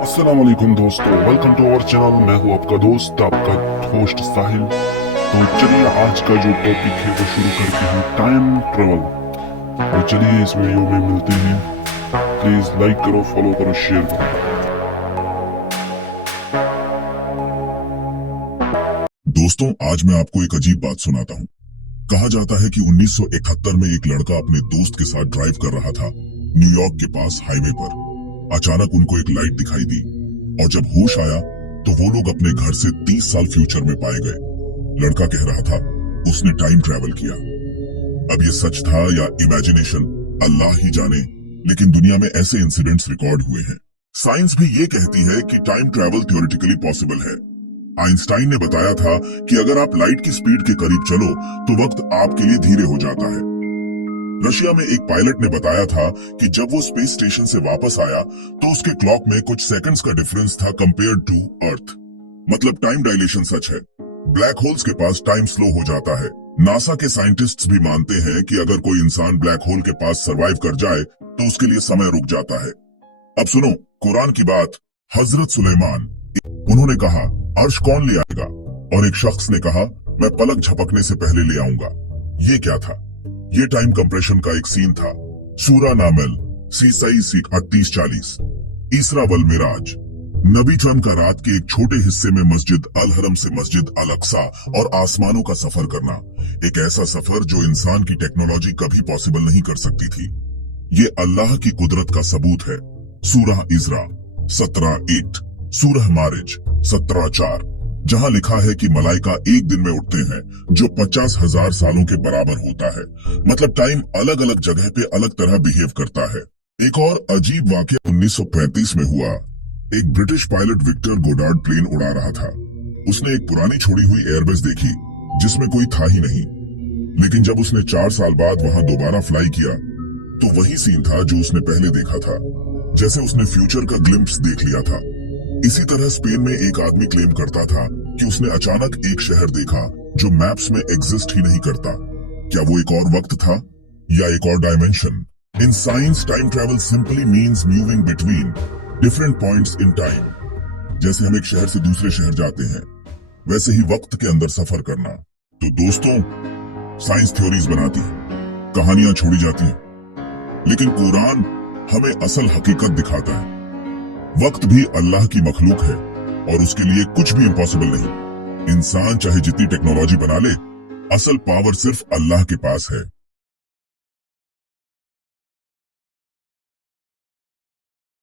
अस्सलाम वालेकुम दोस्तों, वेलकम टू अवर चैनल। मैं हूं आपका दोस्त, आपका होस्ट साहिल। तो चलिए आज का जो टॉपिक है वो शुरू करते हैं, टाइम ट्रेवल। तो चलिए इस वीडियो में मिलते हैं। प्लीज लाइक करो, फॉलो करो, शेयर करो। दोस्तों, आज मैं आपको एक अजीब बात सुनाता हूँ। कहा जाता है कि 1971 में एक लड़का अपने दोस्त के साथ ड्राइव कर रहा था न्यूयॉर्क के पास हाईवे पर। अचानक उनको एक लाइट दिखाई दी और जब होश आया तो वो लोग अपने घर से 30 साल फ्यूचर में पाए गए। लड़का कह रहा था उसने टाइम ट्रैवल किया। अब ये सच था या इमेजिनेशन, अल्लाह ही जाने, लेकिन दुनिया में ऐसे इंसिडेंट्स रिकॉर्ड हुए हैं। साइंस भी ये कहती है कि टाइम ट्रैवल थ्योरेटिकली पॉसिबल है। आइंस्टाइन ने बताया था कि अगर आप लाइट की स्पीड के करीब चलो तो वक्त आपके लिए धीरे हो जाता है। रशिया में एक पायलट ने बताया था कि जब वो स्पेस स्टेशन से वापस आया तो उसके क्लॉक में कुछ सेकंड्स का डिफरेंस था कंपेयर्ड टू अर्थ। मतलब टाइम डायलेशन सच है। ब्लैक होल्स के पास टाइम स्लो हो जाता है। नासा के साइंटिस्ट्स भी मानते हैं कि अगर कोई इंसान ब्लैक होल के पास सरवाइव कर जाए तो उसके लिए समय रुक जाता है। अब सुनो कुरान की बात। हजरत सुलेमान, उन्होंने कहा अर्श कौन ले आएगा, और एक शख्स ने कहा मैं पलक झपकने से पहले ले आऊंगा। ये क्या था? ये टाइम कंप्रेशन का एक सीन था। सूरा नामल सीसई 3840 इसरा वल मिराज। नबी ट्रम का रात के एक छोटे हिस्से में मस्जिद अल हरम से मस्जिद अल अक्सा और आसमानों का सफर करना, एक ऐसा सफर जो इंसान की टेक्नोलॉजी कभी पॉसिबल नहीं कर सकती थी। ये अल्लाह की कुदरत का सबूत है। सूरह इजरा 17:8, सूरह मारिज 17:4, जहां लिखा है कि मलाइका एक दिन में उठते हैं जो 50,000 सालों के बराबर होता है। मतलब टाइम अलग अलग जगह पे अलग तरह बिहेव करता है। एक और अजीब वाकया 1935 में हुआ। एक British pilot Victor Goddard plane उड़ा रहा था। उसने एक पुरानी छोड़ी हुई एयरबेस देखी जिसमें कोई था ही नहीं। लेकिन जब उसने 4 साल बाद वहां दोबारा फ्लाई किया तो वही सीन था जो उसने पहले देखा था, जैसे उसने फ्यूचर का ग्लिम्प्स देख लिया था। इसी तरह स्पेन में एक आदमी क्लेम करता था कि उसने अचानक एक शहर देखा जो मैप्स में एग्जिस्ट ही नहीं करता। क्या वो एक और वक्त था या एक और dimension? In science time travel simply means moving between different points in time. जैसे हम एक शहर से दूसरे शहर जाते हैं, वैसे ही वक्त के अंदर सफर करना। तो दोस्तों, साइंस थ्योरीज बनाती है, कहानियां छोड़ी जाती हैं, लेकिन कुरान हमें असल हकीकत दिखाता है। वक्त भी अल्लाह की मखलूक है और उसके लिए कुछ भी इम्पॉसिबल नहीं। इंसान चाहे जितनी टेक्नोलॉजी बना ले, असल पावर सिर्फ अल्लाह के पास है।